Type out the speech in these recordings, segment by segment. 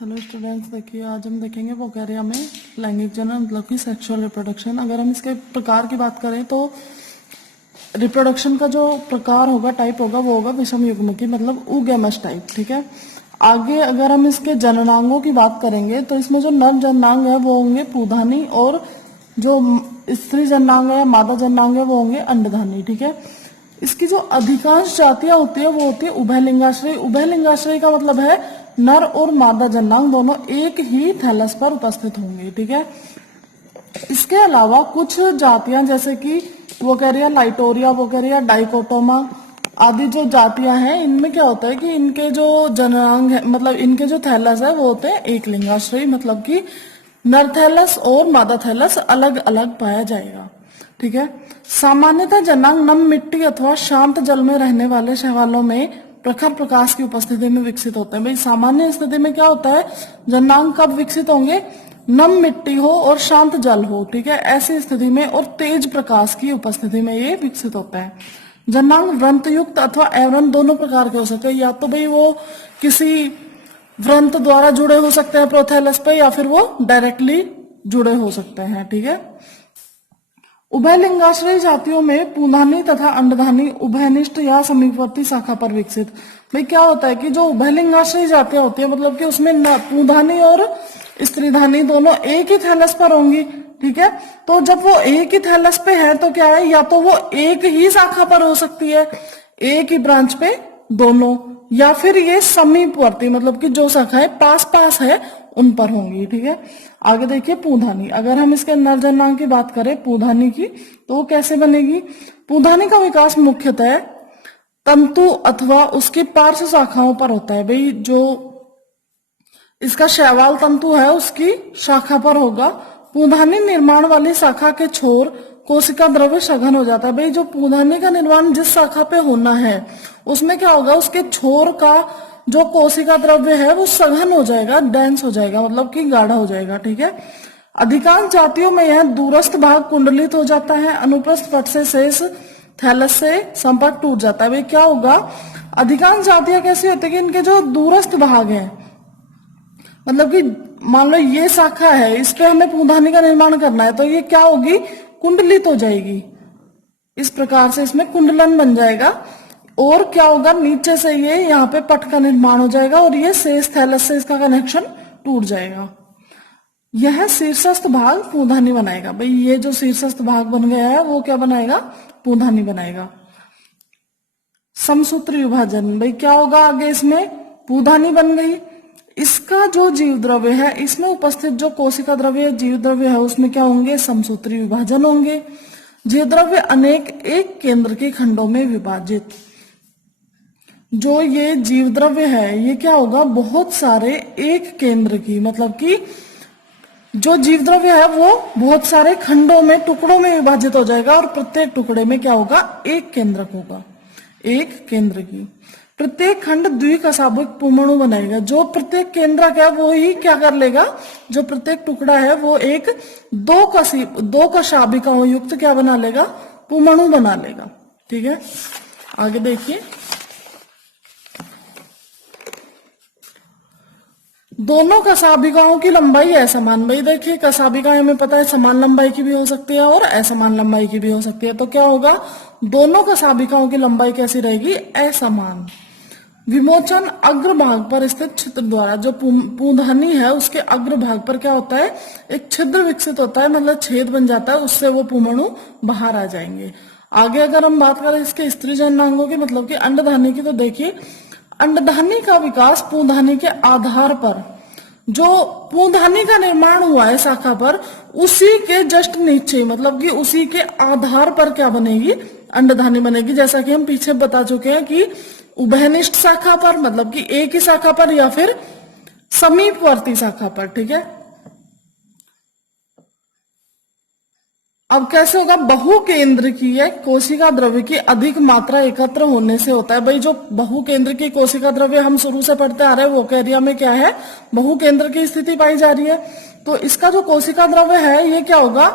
Hello students, देखिए आज हम देखेंगे वोकेरिया में लैंगिक जनन मतलब कि सेक्सुअल रिप्रोडक्शन। अगर हम इसके प्रकार की बात करें तो रिप्रोडक्शन का जो प्रकार होगा, टाइप होगा, वो होगा विषम युग्मकी मतलब ऊगैमस टाइप। ठीक है। आगे अगर हम इसके जननांगों की बात करेंगे तो इसमें जो नर जननांग है वो होंगे पूधानी, और जो स्त्री जननांग है, मादा जननांग है, वो होंगे अंडधानी। ठीक है। इसकी जो अधिकांश जातियां होती है वो होती है उभयलिंगाश्रयी। उभयलिंगाश्रयी का मतलब है नर और मादा जननांग दोनों एक ही थैलस पर उपस्थित होंगे। ठीक है। इसके अलावा कुछ जातियां जैसे कि वोकेरिया लाइटोरिया, वोकेरिया डाइकोटोमा आदि जो जातियां हैं, इनमें क्या होता है कि इनके जो जननांग है मतलब इनके जो थैलस है वो होते हैं एक लिंगाश्रयी, मतलब कि नर थैलस और मादा थैलस अलग अलग पाया जाएगा। ठीक है। सामान्यतः जननांग नम मिट्टी अथवा शांत जल में रहने वाले शैवालों में प्रखर प्रकाश की उपस्थिति में विकसित होते हैं। भाई सामान्य स्थिति में क्या होता है, जननांग कब विकसित होंगे, नम मिट्टी हो और शांत जल हो। ठीक है। ऐसी स्थिति में और तेज प्रकाश की उपस्थिति में ये विकसित होता है। जननांग व्रंत युक्त अथवा अव्रंत दोनों प्रकार के हो सकते हैं। या तो भाई वो किसी व्रंत द्वारा जुड़े हो सकते हैं प्रोथैलस पे, या फिर वो डायरेक्टली जुड़े हो सकते हैं। ठीक है। उभयलिंगाश्रयी जातियों में पूधानी तथा अंडधानी उभयनिष्ठ या समीपवर्ती शाखा पर विकसित। भाई क्या होता है कि जो उभयलिंगाश्रयी जातियां होती है मतलब कि उसमें पूधानी और स्त्रीधानी दोनों एक ही थैलस पर होंगी। ठीक है। तो जब वो एक ही थैलस पे है तो क्या है, या तो वो एक ही शाखा पर हो सकती है, एक ही ब्रांच पे दोनों, या फिर ये समीपवर्ती मतलब कि जो शाखाएं पास पास है उन पर होंगी। ठीक है। आगे देखिए पूधानी। अगर हम इसके नर जननांग की बात करें पूधानी की, तो वो कैसे बनेगी। पूधानी का विकास मुख्यतः तंतु अथवा उसकी पार्श्व शाखाओं पर होता है। भाई जो इसका शैवाल तंतु है उसकी शाखा पर होगा। पूधानी निर्माण वाली शाखा के छोर कोशिका द्रव्य सघन हो जाता है। भाई जो पूधानी का निर्माण जिस शाखा पे होना है उसमें क्या होगा, उसके छोर का जो कोशिका द्रव्य है वो सघन हो जाएगा, डेंस हो जाएगा, मतलब कि गाढ़ा हो जाएगा। ठीक है। अधिकांश जातियों में यह दूरस्थ भाग कुंडलित हो जाता है। अनुप्रस्थ पट से शेष थैलस से संपर्क टूट जाता है। भाई क्या होगा, अधिकांश जातियां कैसी होती है कि इनके जो दूरस्थ भाग है, मतलब कि मान लो ये शाखा है, इस पे हमें पूधानी का निर्माण करना है, तो ये क्या होगी, कुंडलित हो जाएगी। इस प्रकार से इसमें कुंडलन बन जाएगा, और क्या होगा, नीचे से ये यहाँ पे पट का निर्माण हो जाएगा और ये शेष थैलस से इसका कनेक्शन टूट जाएगा। यह शीर्षस्थ भाग पूधानी बनाएगा। भाई ये जो शीर्षस्थ भाग बन गया है वो क्या बनाएगा, पूधानी बनाएगा। समसूत्री विभाजन। भाई क्या होगा, आगे इसमें पूधानी बन गई। इसका जो जीव द्रव्य है, इसमें उपस्थित जो कोशिका द्रव्य जीव द्रव्य है उसमें क्या होंगे, समसूत्री विभाजन होंगे। जीव द्रव्य अनेक एक केंद्र के खंडों में विभाजित। जो ये जीव द्रव्य है ये क्या होगा, बहुत सारे एक केंद्र की, मतलब कि जो जीव द्रव्य है वो बहुत सारे खंडों में, टुकड़ों में विभाजित हो जाएगा, और प्रत्येक टुकड़े में क्या होगा, एक केंद्रक होगा, एक केंद्र की। प्रत्येक खंड द्विकशाभिक पुमणु बनाएगा। जो प्रत्येक केंद्रक है वो ही क्या कर लेगा, जो प्रत्येक टुकड़ा है वो एक दो कशाभिकाओं युक्त क्या बना लेगा, पुमणु बना लेगा। ठीक है। आगे देखिए, दोनों कशाभिकाओं की लंबाई असमान। भाई देखिए कशाभिकाएं हमें पता है समान लंबाई की भी हो सकती है और असमान लंबाई की भी हो सकती है। तो क्या होगा, दोनों कशाभिकाओं की लंबाई कैसी रहेगी, असमान। विमोचन अग्रभाग पर स्थित छिद्र द्वारा। जो पूधानी है उसके अग्रभाग पर क्या होता है, एक छिद्र विकसित होता है, मतलब छेद बन जाता है, उससे वो पुमणु बाहर आ जाएंगे। आगे अगर हम बात करें इसके स्त्री जननांगों की मतलब कि अंडधानी की, तो देखिए अंडधानी का विकास पूधानी के आधार पर, जो पूधानी का निर्माण हुआ है शाखा पर, उसी के जस्ट नीचे, मतलब कि उसी के आधार पर क्या बनेगी, अंडधानी बनेगी। जैसा कि हम पीछे बता चुके हैं कि उभयनिष्ठ शाखा पर, मतलब कि एक ही शाखा पर, या फिर समीपवर्ती शाखा पर। ठीक है। अब कैसे होगा, बहुकेंद्र की है कोशिका द्रव्य की अधिक मात्रा एकत्र होने से होता है। भाई जो बहुकेंद्र की कोशिका द्रव्य हम शुरू से पढ़ते आ रहे हैं, वोकेरिया में क्या है, बहुकेंद्र की स्थिति पाई जा रही है। तो इसका जो कोशिका द्रव्य है ये क्या होगा,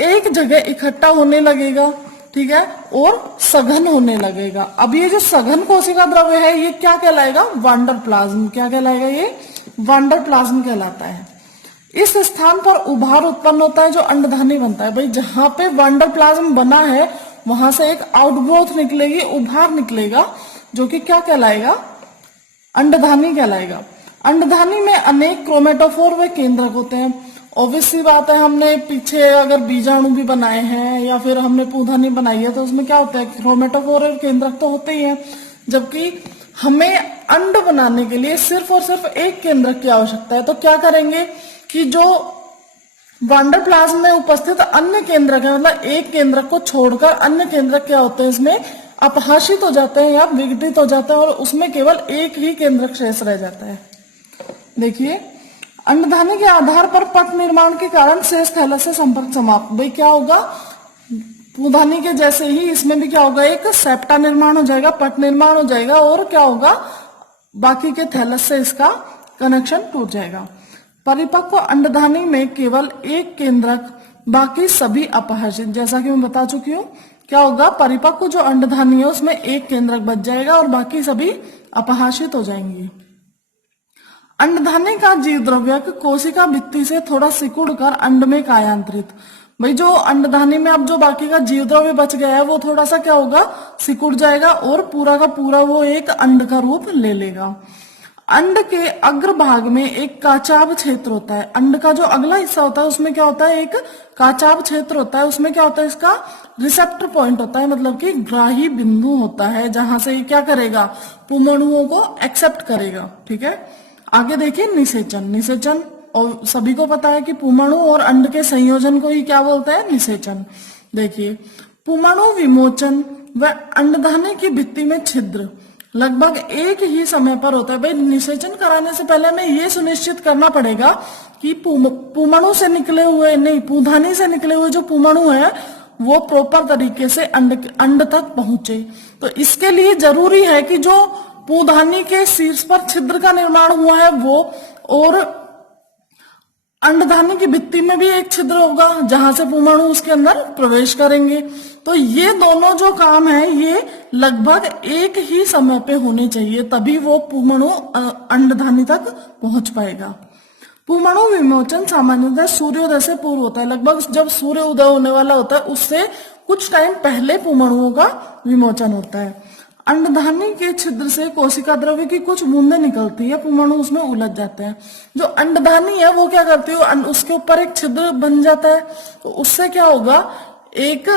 एक जगह इकट्ठा होने लगेगा। ठीक है। और सघन होने लगेगा। अब ये जो सघन कोशिका द्रव्य है ये क्या कहलाएगा, वांडर प्लाज्म। क्या कहलाएगा, ये वांडरप्लाज्म कहलाता है। इस स्थान पर उभार उत्पन्न होता है जो अंडधानी बनता है। भाई जहां पे वांडरप्लाज्म बना है वहां से एक आउटग्रोथ निकलेगी, उभार निकलेगा, जो कि क्या कहलाएगा, अंडधानी कहलाएगा। अंडधानी में अनेक क्रोमेटोफोर व केंद्रक होते हैं। ऑब्वियसली बात है, हमने पीछे अगर बीजाणु भी बनाए हैं या फिर हमने पूंधानी बनाई है तो उसमें क्या होता है, क्रोमेटोफोर और केंद्रक तो होते ही हैं, जबकि हमें अंड बनाने के लिए सिर्फ और सिर्फ एक केंद्रक की आवश्यकता है। तो क्या करेंगे कि जो वांडरप्लाज्म में उपस्थित अन्य केंद्रक है, मतलब एक केंद्रक को छोड़कर अन्य केंद्रक क्या होते हैं, इसमें अपहाशित हो जाते हैं या विघटित हो जाते हैं और उसमें केवल एक ही केंद्रक शेष रह जाता है। देखिए, अंडधानी के आधार पर पट निर्माण के कारण शेष थैलस से संपर्क समाप्त। भाई क्या होगा, पूंधानी के जैसे ही इसमें भी क्या होगा, एक सेप्टा निर्माण हो जाएगा, पट निर्माण हो जाएगा और क्या होगा, बाकी के थैलस से इसका कनेक्शन टूट जाएगा। परिपक्व अंडधानी में केवल एक केंद्रक, बाकी सभी अपहाशित। जैसा कि मैं बता चुकी हूँ, क्या होगा, परिपक्व जो अंडधानी है उसमें एक केंद्रक बच जाएगा और बाकी सभी अपहाशित हो जाएंगी। अंडधानी का जीव द्रव्य कोशिका भित्ति से थोड़ा सिकुड़ कर अंड में कायांतरित। भाई जो अंडधानी में अब जो बाकी का जीव द्रव्य बच गया है वो थोड़ा सा क्या होगा, सिकुड़ जाएगा और पूरा का पूरा वो एक अंड का रूप ले लेगा। अंड के अग्रभाग में एक काचाभ क्षेत्र होता है। अंड का जो अगला हिस्सा होता है उसमें क्या होता है, एक काचाभ क्षेत्र होता है। उसमें क्या होता है, इसका रिसेप्टर पॉइंट होता है, मतलब कि ग्राही बिंदु होता है जहां से ये क्या करेगा, पुमणुओं को एक्सेप्ट करेगा। ठीक है, आगे देखिए निषेचन। निषेचन और सभी को पता है कि पुमणु और अंड के संयोजन को ही क्या बोलते हैं, निषेचन। देखिए, पुमणु विमोचन व अंडधानी की भित्ति में छिद्र लगभग एक ही समय पर होता है। भाई निषेचन कराने से पहले हमें ये सुनिश्चित करना पड़ेगा कि पुमणु से निकले हुए नहीं, पूंधानी से निकले हुए जो पुमणु है वो प्रॉपर तरीके से अंड तक पहुंचे। तो इसके लिए जरूरी है कि जो पूंधानी के शीर्ष पर छिद्र का निर्माण हुआ है वो, और अंडधानी की भित्ति में भी एक छिद्र होगा जहां से पुमणु उसके अंदर प्रवेश करेंगे। तो ये दोनों जो काम है ये लगभग एक ही समय पे होने चाहिए, तभी वो पुमणु अंडधानी तक पहुंच पाएगा। पुमणु विमोचन सामान्यतः सूर्योदय से पूर्व होता है। लगभग जब सूर्य उदय होने वाला होता है उससे कुछ टाइम पहले पुमणुओं का विमोचन होता है। अंडधानी के छिद्र से कोशिका द्रव्य की कुछ बूंदें निकलती है, पुमणु उसमें उलझ जाते हैं। जो अंडधानी है वो क्या करती है, उसके ऊपर एक छिद्र बन जाता है, तो उससे क्या होगा, एक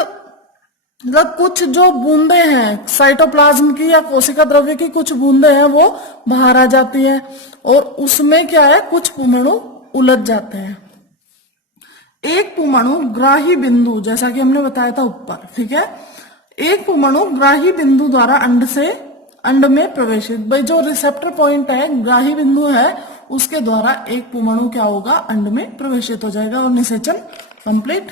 मतलब कुछ जो बूंदे हैं साइटोप्लाज्म की या कोशिका द्रव्य की कुछ बूंदे हैं वो बाहर आ जाती हैं और उसमें क्या है, कुछ पुमणु उलझ जाते हैं। एक पुमणु ग्राही बिंदु, जैसा कि हमने बताया था ऊपर, ठीक है, एक पुमणु ग्राही बिंदु द्वारा अंड में प्रवेशित। भाई जो रिसेप्टर पॉइंट है, ग्राही बिंदु है, उसके द्वारा एक पुमणु क्या होगा, अंड में प्रवेशित हो जाएगा और निषेचन कंप्लीट।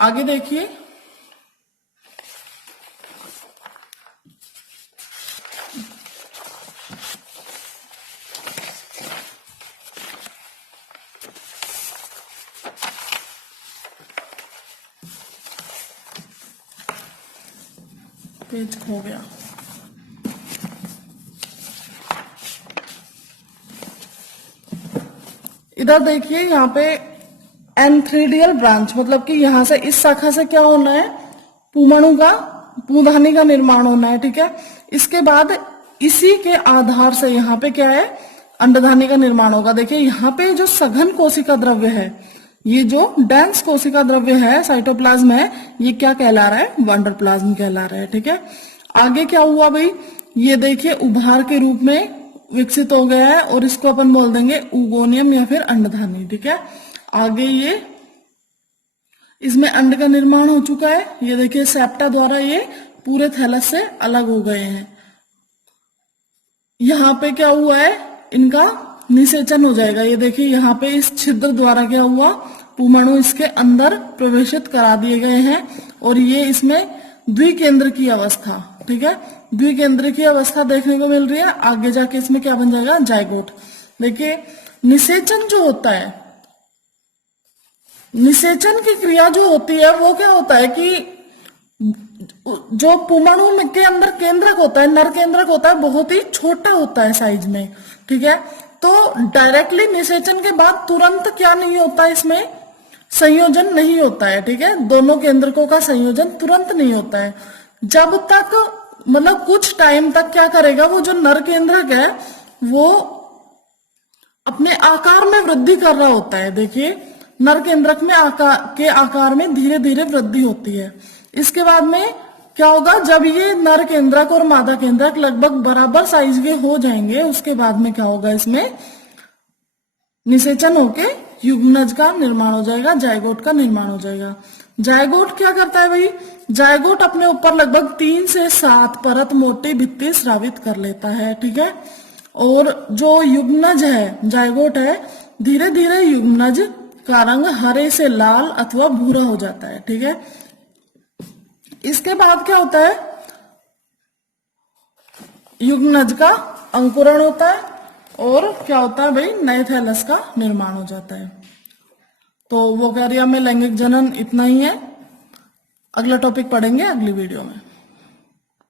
आगे देखिए, पेज खो गया। इधर देखिए, यहाँ पे एंथ्रीडियल ब्रांच, मतलब कि यहां से इस शाखा से क्या होना है, पूंधानी का निर्माण होना है। ठीक है, इसके बाद इसी के आधार से यहाँ पे क्या है, अंडधानी का निर्माण होगा। देखिए यहाँ पे जो सघन कोशिका द्रव्य है, ये जो डेंस कोशिका द्रव्य है, साइटोप्लाज्म है, ये क्या कहला रहा है, वांडरप्लाज्म कहला रहा है। ठीक है, आगे क्या हुआ भाई, ये देखिए उभार के रूप में विकसित हो गया है और इसको अपन बोल देंगे उगोनियम या फिर अंडधानी। ठीक है, आगे ये इसमें अंड का निर्माण हो चुका है। ये देखिए सेप्टा द्वारा ये पूरे थैलस से अलग हो गए हैं। यहाँ पे क्या हुआ है, इनका निषेचन हो जाएगा। ये देखिए यहाँ पे इस छिद्र द्वारा क्या हुआ, पुमणु इसके अंदर प्रवेशित करा दिए गए हैं और ये इसमें द्विकेंद्र की अवस्था, ठीक है, द्विकेंद्र की अवस्था देखने को मिल रही है। आगे जाके इसमें क्या बन जाएगा, जाइगोट। देखिए निषेचन जो होता है, निषेचन की क्रिया जो होती है वो क्या होता है कि जो पुमणु के अंदर केंद्रक होता है, नर केंद्रक होता है, बहुत ही छोटा होता है साइज में। ठीक है। तो डायरेक्टली निषेचन के बाद तुरंत क्या नहीं होता, इसमें संयोजन नहीं होता है, ठीक है। दोनों केंद्रकों का संयोजन तुरंत नहीं होता है। जब तक मतलब कुछ टाइम तक क्या करेगा, वो जो नर केंद्रक है वो अपने आकार में वृद्धि कर रहा होता है। देखिए नर केंद्रक में आकार में धीरे धीरे वृद्धि होती है। इसके बाद में क्या होगा, जब ये नर केंद्रक और मादा केंद्रक लगभग बराबर साइज के हो जाएंगे, उसके बाद में क्या होगा, इसमें निषेचन होके युग्मनज का निर्माण हो जाएगा, जायगोट का निर्माण हो जाएगा। जायगोट क्या करता है भाई, जायगोट अपने ऊपर लगभग 3 से 7 परत मोटी भित्ति स्रावित कर लेता है, ठीक है। और जो युग्मनज है, जायगोट है, धीरे धीरे युग्मनज का रंग हरे से लाल अथवा भूरा हो जाता है, ठीक है। इसके बाद क्या होता है, युग्मनज का अंकुरण होता है और क्या होता है भाई, नए थैलस का निर्माण हो जाता है। तो वोगारिया में लैंगिक जनन इतना ही है। अगला टॉपिक पढ़ेंगे अगली वीडियो में।